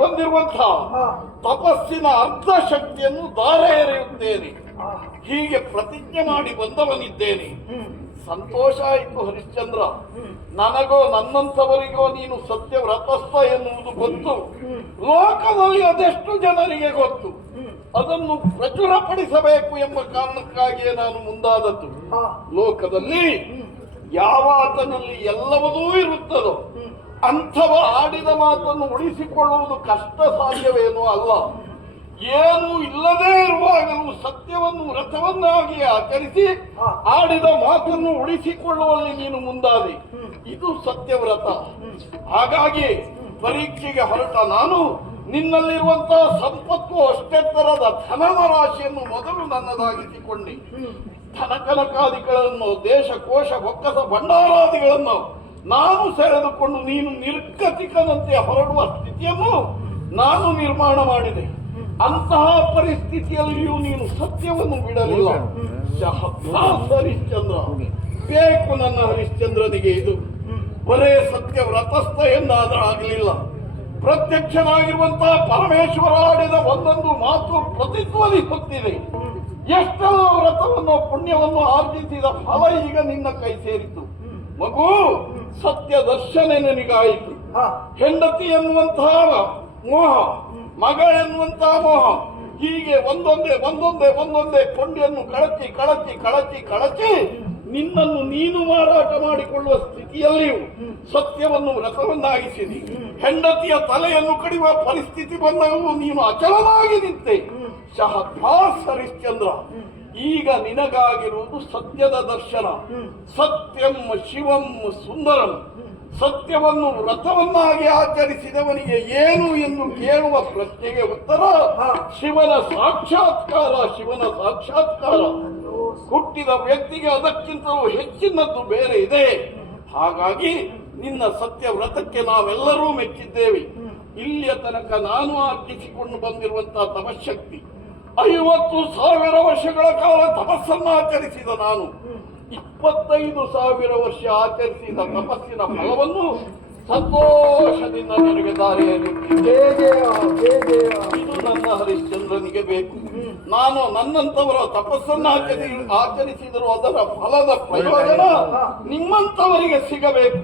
ಹೊಂದಿರುವಂತಹ ತಪಸ್ಸಿನ ಅರ್ಧ ಶಕ್ತಿಯನ್ನು ದಾರ ಎರೆಯುತ್ತೇನೆ. ಹೀಗೆ ಪ್ರತಿಜ್ಞೆ ಮಾಡಿ ಬಂದವನಿದ್ದೇನೆ. ಸಂತೋಷ ಆಯಿತು ಹರಿಶ್ಚಂದ್ರ. ನನಗೋ ನನ್ನಂಥವರಿಗೋ ನೀನು ಸತ್ಯವ್ರತಸ್ಥ ಎನ್ನುವುದು ಗೊತ್ತು. ಲೋಕದಲ್ಲಿ ಅದೆಷ್ಟು ಜನರಿಗೆ ಗೊತ್ತು. ಅದನ್ನು ಪ್ರಚುರಪಡಿಸಬೇಕು ಎಂಬ ಕಾರಣಕ್ಕಾಗಿಯೇ ನಾನು ಮುಂದಾದದ್ದು. ಲೋಕದಲ್ಲಿ ಯಾವಾತನಲ್ಲಿ ಎಲ್ಲವೂ ಇರುತ್ತದೋ ಅಂಥವ ಆಡಿದ ಮಾತನ್ನು ಉಳಿಸಿಕೊಳ್ಳುವುದು ಕಷ್ಟ ಸಾಧ್ಯವೇನೂ ಅಲ್ಲ. ಏನೂ ಇಲ್ಲದೇ ಇರುವಾಗಲೂ ಸತ್ಯವನ್ನು ವ್ರತವನ್ನಾಗಿ ಆಚರಿಸಿ ಆಡಿದ ಮಾತನ್ನು ಉಳಿಸಿಕೊಳ್ಳುವಲ್ಲಿ ನೀನು ಮುಂದಾದೆ. ಇದು ಸತ್ಯವ್ರತ. ಹಾಗಾಗಿ ಪರೀಕ್ಷೆಗೆ ಹೊರಟ ನಾನು ನಿನ್ನಲ್ಲಿರುವಂತಹ ಸಂಪತ್ತು ಅಷ್ಟೆತ್ತರದ ಧನದ ರಾಶಿಯನ್ನು ಮೊದಲು ನನ್ನದಾಗಿಸಿಕೊಂಡೆ. ಧನಕನಕಾದಿಗಳನ್ನು, ದೇಶ ಕೋಶ ಬೊಕ್ಕಸ ಭಂಡಾರಾದಿಗಳನ್ನು ನಾನು ಸೆಳೆದುಕೊಂಡು ನೀನು ನಿರ್ಗತಿಕನಂತೆ ಹೊರಡುವ ಸ್ಥಿತಿಯನ್ನು ನಾನು ನಿರ್ಮಾಣ ಮಾಡಿದೆ. ಅಂತಹ ಪರಿಸ್ಥಿತಿಯಲ್ಲಿಯೂ ನೀನು ಸತ್ಯವನ್ನು ಬಿಡಲಿಲ್ಲ. ಹರಿಶ್ಚಂದ್ರ, ಬೇಕು ನನ್ನ ಹರಿಶ್ಚಂದ್ರನಿಗೆ ಇದು. ಬರೇ ಸತ್ಯ ವ್ರತಸ್ಥ ಎಂದಾದರೂ ಆಗಲಿಲ್ಲ. ಪ್ರತ್ಯಕ್ಷನಾಗಿರುವಂತಹ ಪರಮೇಶ್ವರ ಆಡಿದ ಒಂದೊಂದು ಮಾತು ಪ್ರತಿಧ್ವನಿಸುತ್ತಿದೆ. ಎಷ್ಟೆಲ್ಲ ವ್ರತವನ್ನು ಪುಣ್ಯವನ್ನು ಆರ್ಜಿಸಿದ ಫಲ ಈಗ ನಿನ್ನ ಕೈ ಸೇರಿತು. ಮಗು, ಸತ್ಯ ದರ್ಶನ ನಿನಗಾಯಿತು. ಹೆಂಡತಿ ಎನ್ನುವಂತಹ ಮೋಹ, ಮಗ ಎನ್ನುವಂತಹ ಮೋಹ, ಹೀಗೆ ಒಂದೊಂದೇ ಕೊಂಡಿಯನ್ನು ಕಳಚಿ ನಿನ್ನನ್ನು ನೀನು ಮಾರಾಟ ಮಾಡಿಕೊಳ್ಳುವ ಸ್ಥಿತಿಯಲ್ಲಿಯೂ ಸತ್ಯವನ್ನು ವ್ರತವನ್ನಾಗಿಸಿದೆ. ಹೆಂಡತಿಯ ತಲೆಯನ್ನು ಕಡಿಯುವ ಪರಿಸ್ಥಿತಿ ಬಂದರೂ ನೀನು ಅಚಲನಾಗಿ ನಿಂತೆ. ಶಹಭಾಸ್ ಹರಿಶ್ಚಂದ್ರ, ಈಗ ನಿನಗಾಗಿರುವುದು ಸತ್ಯದ ದರ್ಶನ. ಸತ್ಯಂ ಶಿವಂ ಸುಂದರಂ. ಸತ್ಯವನ್ನು ವ್ರತವನ್ನಾಗಿ ಆಚರಿಸಿದವನಿಗೆ ಏನು ಎಂದು ಕೇಳುವ ಪ್ರಶ್ನೆಗೆ ಉತ್ತರ ಶಿವನ ಸಾಕ್ಷಾತ್ಕಾರ. ಶಿವನ ಸಾಕ್ಷಾತ್ಕಾರ ಹುಟ್ಟಿದ ವ್ಯಕ್ತಿಗೆ ಅದಕ್ಕಿಂತಲೂ ಹೆಚ್ಚಿನದ್ದು ಬೇರೆ ಇದೆ. ಹಾಗಾಗಿ ನಿನ್ನ ಸತ್ಯ ವ್ರತಕ್ಕೆ ನಾವೆಲ್ಲರೂ ಮೆಚ್ಚಿದ್ದೇವೆ. ಇಲ್ಲಿಯ ತನಕ ನಾನು ಆರ್ಜಿಸಿಕೊಂಡು ಬಂದಿರುವಂತಹ ತಪಶಕ್ತಿ 50,000 ವರ್ಷಗಳ ಕಾಲ ತಪಸ್ಸನ್ನು ಆಚರಿಸಿದ ನಾನು 25,000 ವರ್ಷ ಆಚರಿಸಿದ ತಪಸ್ಸಿನ ಫಲವನ್ನು ಸಂತೋಷದಿಂದ ನನಗೆ ದಾರಿಯಲ್ಲಿ ಇದು ನನ್ನ ಹರಿಶ್ಚಂದ್ರನಿಗೆ ಬೇಕು. ನಾನು ನನ್ನಂತವರ ತಪಸ್ಸನ್ನು ಆಚರಿಸಿದರೂ ಅದರ ಫಲದ ಪ್ರಯೋಜನ ನಿಮ್ಮಂತವರಿಗೆ ಸಿಗಬೇಕು.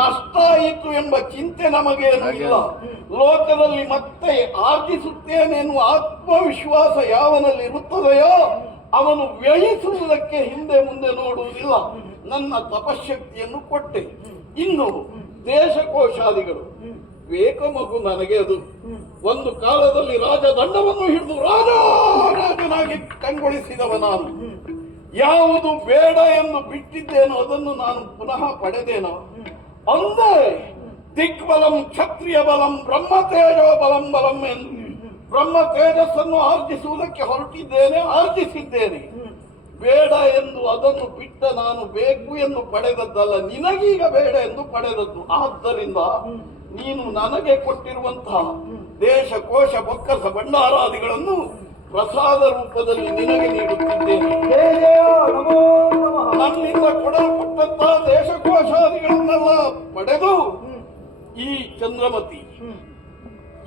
ನಷ್ಟ ಆಯಿತು ಎಂಬ ಚಿಂತೆ ನಮಗೇನು ಇಲ್ಲ. ಲೋಕದಲ್ಲಿ ಮತ್ತೆ ಆರ್ಜಿಸುತ್ತೇನೆ ಎನ್ನುವ ಆತ್ಮವಿಶ್ವಾಸ ಯಾವನಲ್ಲಿ ಇರುತ್ತದೆಯೋ ಅವನು ವ್ಯಯಿಸುವುದಕ್ಕೆ ಹಿಂದೆ ಮುಂದೆ ನೋಡುವುದಿಲ್ಲ. ನನ್ನ ತಪಶಕ್ತಿಯನ್ನು ಕೊಟ್ಟೆ. ಇನ್ನು ದೇಶಕೋಶಾದಿಗಳು ಬೇಕು ಮಗು ನನಗೆ. ಅದು ಒಂದು ಕಾಲದಲ್ಲಿ ರಾಜದಂಡವನ್ನು ಹಿಡಿದು ರಾಜನಾಗಿ ಕಂಗೊಳಿಸಿದವ ನಾನು. ಯಾವುದು ಬೇಡ ಎಂದು ಬಿಟ್ಟಿದ್ದೇನೋ ಅದನ್ನು ನಾನು ಪುನಃ ಪಡೆದೇನೋ. ಒಂದೇ ದಿಗ್ಬಲಂ ಕ್ಷತ್ರಿಯ ಬಲಂ ಬ್ರಹ್ಮ ತೇಜೋ ಬಲಂ ಎಂದು ಬ್ರಹ್ಮ ತೇಜಸ್ಸನ್ನು ಆರ್ಜಿಸುವುದಕ್ಕೆ ಆರ್ಜಿಸಿದ್ದೇನೆ. ಬೇಡ ಎಂದು ಅದನ್ನು ಬಿಟ್ಟ ನಾನು ಬೇಕು ಎಂದು ಪಡೆದದ್ದಲ್ಲ, ನಿನಗೀಗ ಬೇಡ ಎಂದು ಪಡೆದದ್ದು. ಆದ್ದರಿಂದ ನೀನು ನನಗೆ ಕೊಟ್ಟಿರುವಂತಹ ದೇಶ ಕೋಶ ಬೊಕ್ಕಸ ಭಂಡಾರಾದಿಗಳನ್ನು ಪ್ರಸಾದ ರೂಪದಲ್ಲಿ ನಿನಗೆ ನೀಡುತ್ತಿದ್ದೇನೆ. ನನ್ನಿಂದ ಕೊಡಲ್ಪಟ್ಟಂತಹ ದೇಶಕೋಶಾದಿಗಳನ್ನೆಲ್ಲ ಪಡೆದು ಈ ಚಂದ್ರಮತಿ,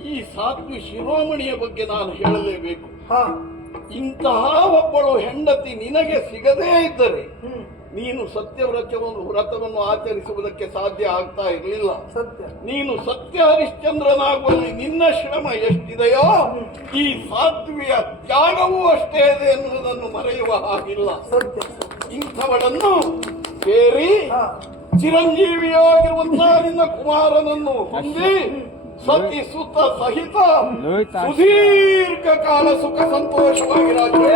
ಈ ಸಾತ್ವಿ ಶಿರೋಮಣಿಯ ಬಗ್ಗೆ ನಾನು ಹೇಳಲೇಬೇಕು. ಇಂತಹ ಒಬ್ಬಳು ಹೆಂಡತಿ ನಿನಗೆ ಸಿಗದೇ ಇದ್ದರೆ ನೀನು ವ್ರತವನ್ನು ಆಚರಿಸುವುದಕ್ಕೆ ಸಾಧ್ಯ ಆಗ್ತಾ ಇರಲಿಲ್ಲ. ನೀನು ಸತ್ಯ ಹರಿಶ್ಚಂದ್ರನಾಗುವಲ್ಲಿ ನಿನ್ನ ಶ್ರಮ ಎಷ್ಟಿದೆಯೋ ಈ ಸಾಧ್ವಿಯ ತ್ಯಾಗವೂ ಅಷ್ಟೇ ಇದೆ ಎನ್ನುವುದನ್ನು ಮರೆಯುವ ಹಾಗಿಲ್ಲ. ಇಂಥವಳನ್ನು ಸೇರಿ ಚಿರಂಜೀವಿಯಾಗಿರುವಂತಹ ನಿನ್ನ ಕುಮಾರನನ್ನು ಹೊಂದಿ ಸತಿ ಸುತ ಸಹಿತ ಸುದೀರ್ಘ ಕಾಲ ಸುಖ ಸಂತೋಷವಾಗಿ ರಾಜ್ಯ